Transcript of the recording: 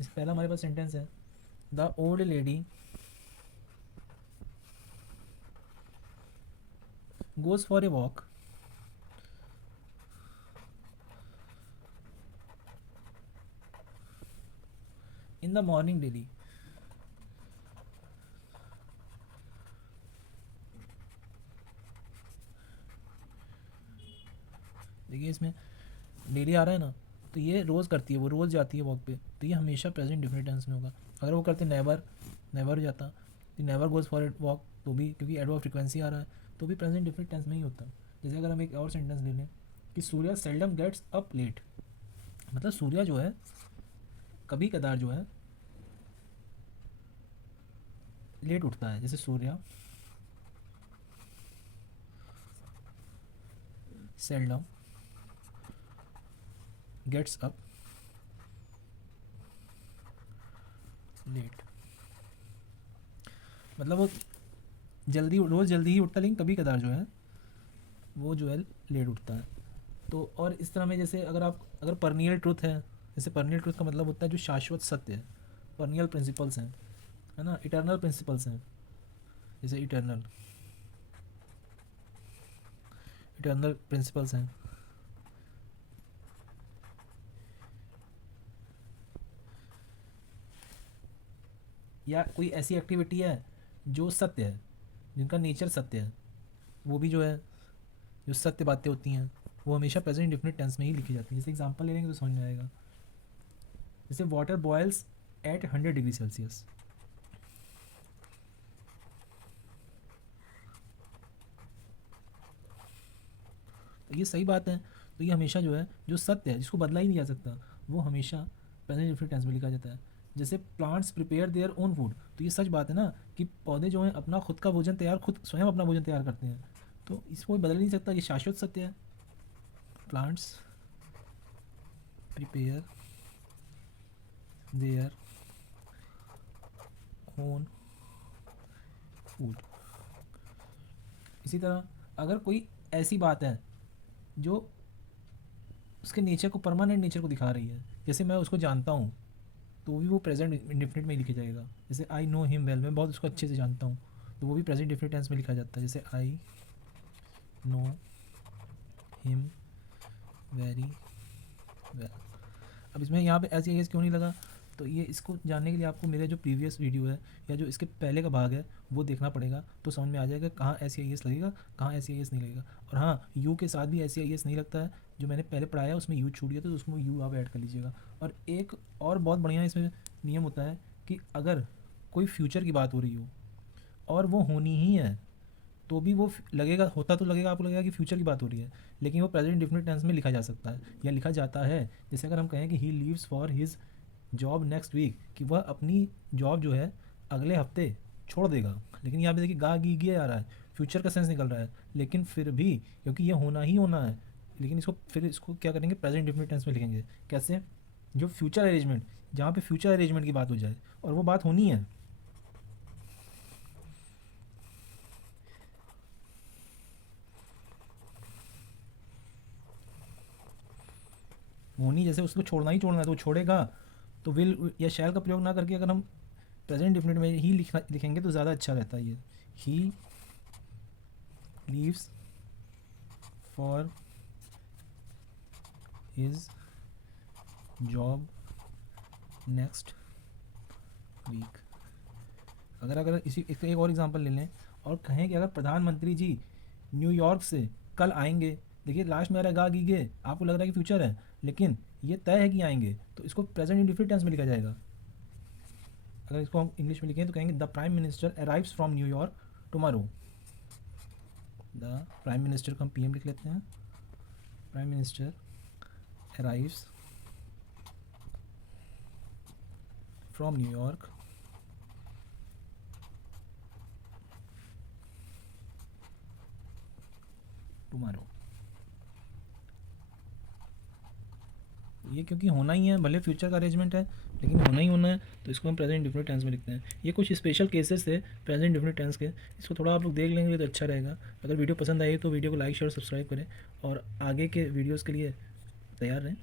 इस पहला हमारे पास सेंटेंस है, the old lady goes for a walk in the morning daily. देखिए इसमें डेली आ रहा है ना, तो ये रोज़ करती है, वो रोज़ जाती है वॉक पे, तो ये हमेशा प्रेजेंट डिफिनिट टेंस में होगा। अगर वो करते नेवर, नेवर हो जाता, तो never goes for it walk, तो भी क्योंकि एडवर्ब फ्रिक्वेंसी आ रहा है तो भी प्रेजेंट डिफिनिट टेंस में ही होता। जैसे अगर हम एक और सेंटेंस ले लें कि Surya seldom gets up late, मतलब सूर्या जो है कभी कदार जो है लेट उठता है। जैसे Surya seldom gets up late, मतलब वो जल्दी, रोज़ जल्दी ही उठता, लेकिन कभी कदार जो है वो जो है लेट उठता है। तो और इस तरह में जैसे अगर परनियल ट्रुथ जैसे परनियल ट्रुथ का मतलब होता है जो शाश्वत सत्य है, परनियल प्रिंसिपल्स हैं, है ना, इटर्नल प्रिंसिपल्स हैं। जैसे इटर्नल इटर्नल प्रिंसिपल्स हैं, या कोई ऐसी एक्टिविटी है जो सत्य है, जिनका नेचर सत्य है, वो भी जो है जो सत्य बातें होती हैं वो हमेशा प्रेजेंट इंडेफिनिट टेंस में ही लिखी जाती है। जैसे एग्जांपल ले लेंगे तो समझ में आएगा। जैसे water boils at 100 degree Celsius, तो ये सही बात है। तो ये हमेशा जो है जो सत्य है, जिसको बदला ही नहीं जा सकता, वो हमेशा प्रेजेंट इंडेफिनिट टेंस में लिखा जाता है। जैसे plants prepare their own food, तो ये सच बात है ना कि पौधे जो हैं अपना खुद का भोजन तैयार, खुद स्वयं अपना भोजन तैयार करते हैं, तो इसको कोई बदल ही नहीं सकता, ये शाश्वत सत्य है। Plants prepare their own food. इसी तरह अगर कोई ऐसी बात है जो उसके नेचर को, परमानेंट नेचर को दिखा रही है, जैसे मैं उसको जानता हूँ, तो भी वो प्रेजेंट इंडेफिनिट में ही लिखा जाएगा। जैसे आई नो हिम वेल, मैं बहुत उसको अच्छे से जानता हूँ, तो वो भी प्रेजेंट इंडेफिनिट टेंस में लिखा जाता है। जैसे I know him very well. अब इसमें यहाँ पे ऐसी एस क्यों नहीं लगा, तो ये इसको जानने के लिए आपको मेरे जो प्रीवियस वीडियो है या जो इसके पहले का भाग है वो देखना पड़ेगा, तो समझ में आ जाएगा कहाँ ऐसी आई एस लगेगा, कहाँ ऐसी आई एस नहीं लगेगा। और हाँ, यू के साथ भी ऐसी आई एस नहीं लगता है, जो मैंने पहले पढ़ाया उसमें यू छूट गया, तो उसमें यू आप ऐड कर लीजिएगा। और एक और बहुत बढ़िया इसमें नियम होता है कि अगर कोई फ्यूचर की बात हो रही हो और वो होनी ही है, तो भी वो लगेगा, होता तो लगेगा, आपको लगेगा कि फ्यूचर की बात हो रही है, लेकिन वो प्रेजेंट इंडेफिनिट टेंस में लिखा जा सकता है या लिखा जाता है। जैसे अगर हम कहें कि he leaves for his job next week, कि वह अपनी जॉब जो है अगले हफ्ते छोड़ देगा, लेकिन यहाँ पे देखिए गा गी गे आ रहा है, फ्यूचर का सेंस निकल रहा है, लेकिन फिर भी क्योंकि ये होना ही होना है, लेकिन इसको क्या करेंगे, प्रेजेंट इंडेफिनिट टेंस में लिखेंगे। कैसे? जो फ्यूचर अरेंजमेंट, जहाँ पे फ्यूचर अरेंजमेंट की बात हो जाए और वो बात होनी है, होनी, जैसे उसको छोड़ना ही छोड़ना है तो वो छोड़ेगा, तो विल या शैल का प्रयोग ना करके अगर हम प्रेजेंट डिफिनिट में ही लिखेंगे तो ज़्यादा अच्छा रहता है। ये he leaves for his job next week. अगर इसी एक और एग्जांपल ले लें और कहें कि अगर प्रधानमंत्री जी न्यूयॉर्क से कल आएंगे, देखिए लास्ट में आ रहा है गा गीगे, आपको लग रहा है कि फ्यूचर है, लेकिन ये तय है कि आएंगे, तो इसको प्रेजेंट इंडेफिनिट टेंस में लिखा जाएगा। अगर इसको हम इंग्लिश में लिखें तो कहेंगे the prime minister arrives from New York tomorrow. The prime minister को हम पीएम लिख लेते हैं, prime minister arrives from New York tomorrow. ये क्योंकि होना ही है, भले फ्यूचर का अरेंजमेंट है लेकिन होना ही होना है, तो इसको हम प्रेजेंट इंडेफिनिट टेंस में लिखते हैं। ये कुछ स्पेशल केसेस थे प्रेजेंट इंडेफिनिट टेंस के, इसको थोड़ा आप लोग देख लेंगे तो अच्छा रहेगा। अगर वीडियो पसंद आई तो वीडियो को लाइक शेयर सब्सक्राइब करें और आगे के वीडियोज़ के लिए तैयार रहें।